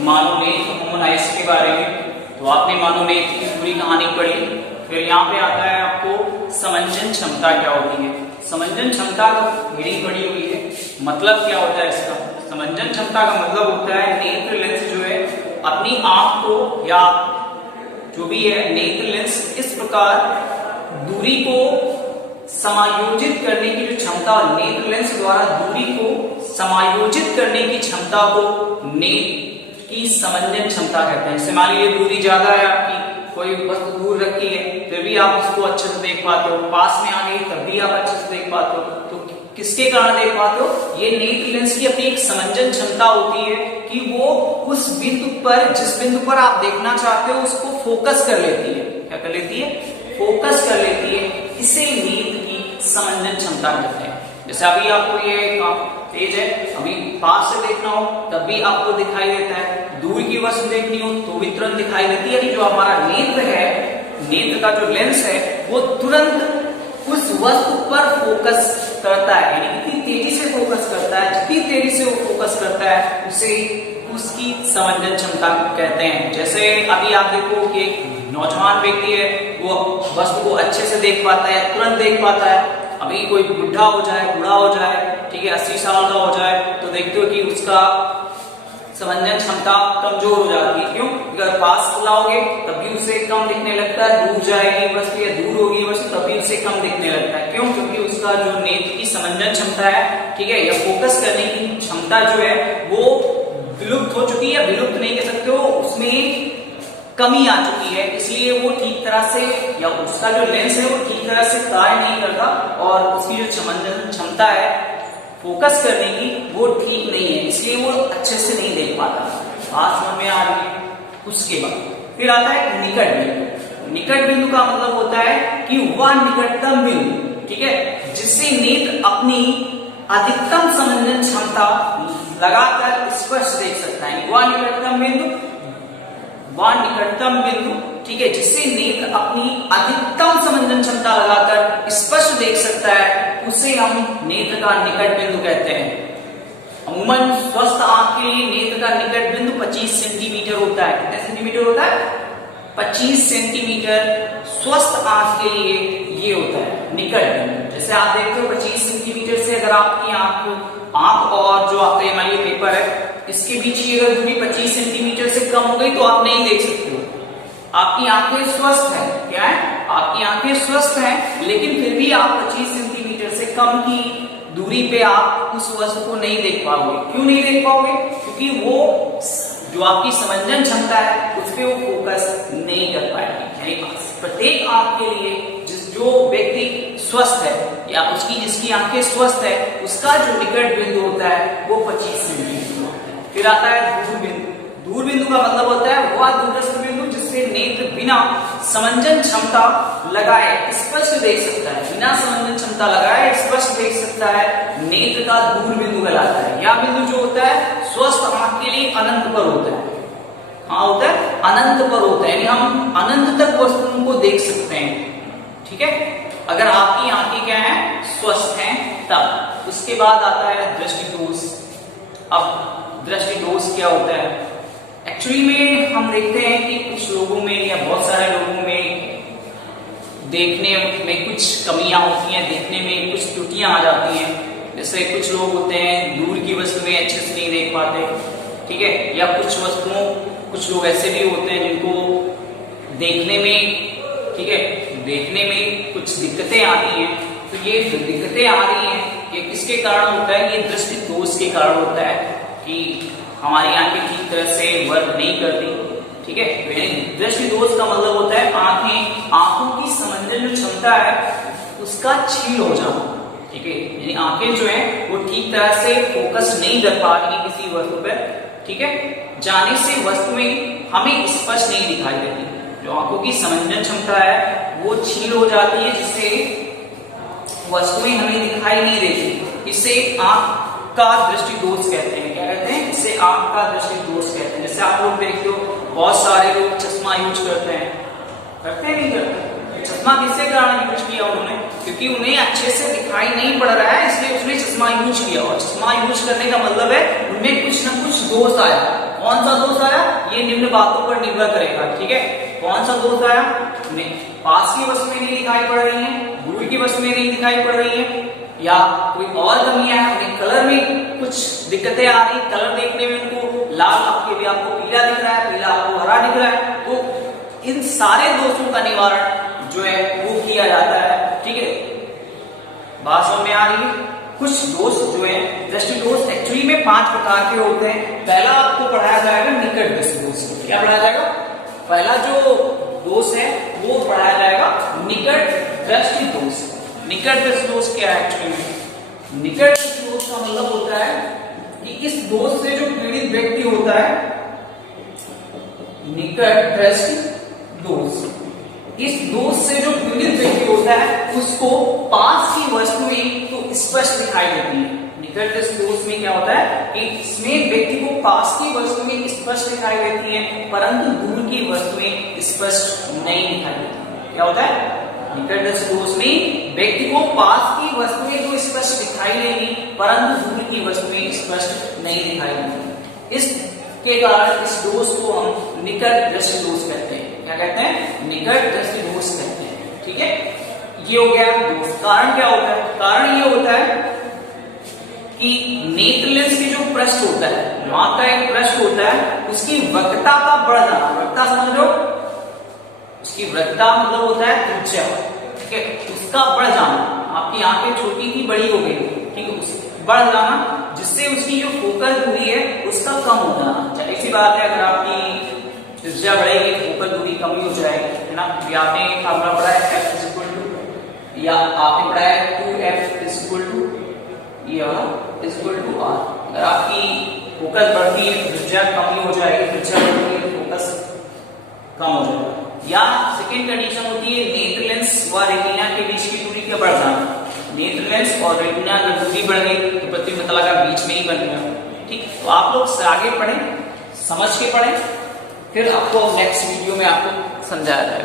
मानोनेत्र होमोनाइज के बारे में। तो आपने मानोनेत्र की पूरी कहानी पढ़ी। फिर यहाँ पे आता है आपको समंजन क्षमता क्या होती है। समंजन क्षमता का रीडिंग पढ़ी हुई है। मतलब क्या होता है इसका? समंजन क्षमता का मतलब होता है नेत्र लेंस जो है अपनी आंख को या जो भी है नेत्र लेंस इस प्रकार दूरी को समायोजित करने की जो क्षमता, नेत्र लेंस द्वारा दूरी को समायोजित करने की क्षमता को नेत्र की समंजन क्षमता कहते हैं। जैसे मान लीजिए दूरी ज्यादा है आपकी, कोई वस्तु दूर रखी है फिर भी आप उसको अच्छे से देख पाते हो, पास में आ गई तब भी आप अच्छे से देख पाते हो। तो किसके कारण देख पाते हो? ये नेत्र लेंस की अपनी एक समंजन क्षमता होती है कि वो उस बिंदु पर, जिस बिंदु पर आप देखना चाहते हो उसको फोकस कर लेती है। क्या कर लेती है? फोकस कर लेती है। इसे नेत्र की समंजन क्षमता कहते हैं। जैसे अभी आपको ये तेज है, अभी पास से देखना हो तब भी आपको दिखाई देता है, दूर की वस्तु देखनी हो तो भी तुरंत दिखाई देती है। जो हमारा नेत्र है, नेत्र का जो लेंस है वो तुरंत उस वस्तु पर फोकस करता है, यानी कितनी तेजी से फोकस करता है, जितनी तेजी से वो फोकस करता है उसे उसकी समंजन क्षमता कहते हैं। जैसे अभी आप देखो कि एक नौजवान व्यक्ति है वो वस्तु को अच्छे से देख पाता है, तुरंत देख पाता है। अभी कोई बुढ़ा हो जाए, बूढ़ा हो जाए, ठीक है, 80 साल का हो जाए तो देखते हो कि उसका समंजन क्षमता कमजोर हो जाती है। क्यों? अगर पास लाओगे तब भी उसे कम दिखने लगता है, दूर जाएगी वस्तु या दूर होगी वस्तु तब भी उसे कम दिखने लगता है। क्यों? क्योंकि उसका जो नेत्र की समंजन क्षमता है, ठीक है, या फोकस करने की क्षमता जो है वो विलुप्त हो चुकी है, विलुप्त नहीं कह सकते हो, उसमें कमी आ चुकी है। इसलिए वो ठीक तरह से, या उसका जो लेंस है वो ठीक तरह से कार्य नहीं करता और उसकी जो समंजन क्षमता है फोकस करने की वो ठीक नहीं है, इसलिए वो अच्छे से नहीं देख पाता। बात समझ में आ रही है? उसके बाद फिर आता है निकट बिंदु। निकट बिंदु का मतलब होता है कि वह निकटतम बिंदु, ठीक है, जिससे नेत्र अपनी अधिकतम समंजन क्षमता लगाकर स्पष्ट देख सकता है। वह निकटतम बिंदु, वह निकटतम बिंदु, ठीक है, जिससे नेत्र अपनी अधिकतम समंजन क्षमता लगाकर स्पष्ट देख सकता है उसे हम नेत्र का निकट बिंदु कहते हैं। अमूमन स्वस्थ आंख के लिए नेत्र का निकट बिंदु 25 सेंटीमीटर होता है। कितने सेंटीमीटर होता है? 25 सेंटीमीटर स्वस्थ आंख के लिए ये होता है निकट बिंदु। जैसे आप देखते हो 25 सेंटीमीटर से अगर आपकी आंख और जो आपका मान लीजिए पेपर है इसके बीच की अगर दूरी 25 सेंटीमीटर से कम हो गई तो आप नहीं देख सकते हो। आपकी आंखें स्वस्थ है, क्या है? आपकी आंखें स्वस्थ हैं, लेकिन फिर भी आप 25 सेंटीमीटर से कम की दूरी पे आप उस वस्तु को नहीं देख पाओगे। क्यों नहीं देख पाओगे? क्योंकि वो जो आपकी समंजन क्षमता है उस पर वो फोकस नहीं कर पाएगी। प्रत्येक आंख के लिए जो व्यक्ति स्वस्थ है या उसकी जिसकी आंखें स्वस्थ है उसका जो निकट बिंदु होता है वो 25 सेंटीमीटर होता है। फिर आता है दूर बिंदु। दूर बिंदु का मतलब होता है वह दूरस्थ बिंदु जिससे नेत्र बिना समंजन क्षमता लगाए स्पष्ट देख सकता है। बिना समंजन क्षमता लगाए स्पष्ट देख सकता है, नेत्र का दूर बिंदु कहलाता है। यह बिंदु जो होता है स्वस्थ आंख के लिए अनंत पर होता है। हाँ होता है, अनंत पर होता है, यानी हम अनंत तक वस्तुओं को देख सकते हैं, ठीक है, अगर आपकी आंखें क्या है? स्वस्थ हैं तब। उसके बाद आता है दृष्टिदोष। अब दृष्टिदोष क्या होता है? एक्चुअली में हम देखते हैं कि कुछ लोगों में या बहुत सारे लोगों में देखने में कुछ कमियां होती हैं, देखने में कुछ त्रुटियां आ जाती हैं। जैसे कुछ लोग होते हैं दूर की वस्तुएं अच्छे से नहीं देख पाते, ठीक है, या कुछ लोग ऐसे भी होते हैं जिनको देखने में, ठीक है, देखने में कुछ दिक्कतें आती हैं। तो ये जो दिक्कतें आ रही हैं ये किसके कारण होता है? ये दृष्टि दोष के कारण होता है कि हमारी आंखें ठीक तरह से वर्क नहीं करती, ठीक है। दृष्टि दोष का मतलब होता है आंखों की समंजन जो क्षमता है उसका छील हो जाना, ठीक है, यानी आंखें जो है वो ठीक तरह से फोकस नहीं कर पा रही किसी वस्तु पर, ठीक है, जाने से वस्तुएं हमें स्पष्ट नहीं दिखाई देती। जो आंखों की समंजन क्षमता है वो छील हो जाती है जिससे वस्तुएं हमें दिखाई नहीं देती। इसे आंख का दृष्टि दोष कहते हैं। क्या कहते हैं? इसे आंख का दृष्टि दोष कहते हैं। जैसे आप लोग देखते हो बहुत सारे लोग चश्मा यूज करते हैं, करते नहीं करते? चश्मा किसके कारण यूज किया उन्होंने? क्योंकि उन्हें अच्छे से दिखाई नहीं पड़ रहा है इसलिए उसने चश्मा यूज किया। और चश्मा यूज करने का मतलब है उनमें कुछ ना कुछ दोष आया। कौन सा दोष आया? ये निम्न बातों पर निर्भर करेगा। ठीक है, कौन सा दोष आया, पास की वस्तुएं नहीं दिखाई पड़ रही हैं, दूर की वस्तुएं नहीं दिखाई पड़ रही हैं, या कोई और कमियां है, उन्हें कलर में कुछ दिक्कतें आ रही, कलर देखने में उनको लाल आपके भी आपको पीला दिख रहा है, पीला आपको हरा दिख रहा है, तो इन सारे दोषों का निवारण जो है वो किया जाता है। ठीक है, बात समझ में आ रही है। कुछ दोष जो है दृष्टि दोष एक्चुअली में 5 प्रकार के होते हैं। पहला आपको पढ़ाया जाएगा निकट दृष्टि दोष। क्या पढ़ाया जाएगा, पहला जो दोष है वो पढ़ाया जाएगा निकट दृष्टि दोष। निकट दृष्टि दोष क्या है एक्चुअली में, निकट दृष्टि दोष का मतलब होता है कि इस दोष से जो पीड़ित व्यक्ति होता है, निकट दृष्टि दोष, इस दोष से जो पीड़ित व्यक्ति होता है उसको पास की वस्तुएं तो स्पष्ट दिखाई देती है। निकट दृष्टि दोष में क्या होता है कि इसमें व्यक्ति को पास की वस्तुएं स्पष्ट दिखाई देती हैं, परंतु दूर की वस्तुएं स्पष्ट नहीं दिखाई देती। क्या होता है, निकट दृष्टि दोष में व्यक्ति को पास की वस्तुएं तो स्पष्ट दिखाई देंगी, परंतु दूर की वस्तुएं स्पष्ट नहीं दिखाई देती। इसके कारण इस दोष को हम निकट दृष्टि दोष कहते हैं। क्या कहते हैं, निकट दृष्टि दोष कहते हैं। ठीक है, ये हो गया दोष। कारण क्या होता है, कारण ये होता है कि नेत्र लेंस की जो पृष्ठ होता है, आंख का एक पृष्ठ होता है, उसकी वक्रता का बढ़ जाना, वक्रता समझ लो, उसकी वक्रता मतलब होता है त्रिज्या। ठीक है, उसका बढ़ जाना, आपकी आंखें छोटी थी बड़ी हो गई, ठीक है, बढ़ जाना, जिससे उसकी जो फोकल दूरी है उसका कम हो जाना। जाहिर सी बात है, अगर आपकी त्रिज्या बढ़ेगी फोकल दूरी कम ही हो जाएगी, है ना। आपने फार्मूला पढ़ा है F इज इक्वल टू, या आपने पढ़ा है 2F is equal to is equal to R। अगर आपकी फोकस बढ़ती है त्रिज्या कम ही हो जाएगी, त्रिज्या बढ़ती है फोकस कम हो जाएगा। या सेकेंड कंडीशन होती है नेत्र लेंस व रेटिना के बीच की दूरी का बढ़ जाना। नेत्र लेंस और रेटिना की दूरी बढ़ गई तो प्रतिबिंब तला का बीच में ही बन गया। ठीक, तो आप लोग आगे पढ़ें, समझ के पढ़ें, फिर आपको नेक्स्ट वीडियो में आपको समझाया जाएगा।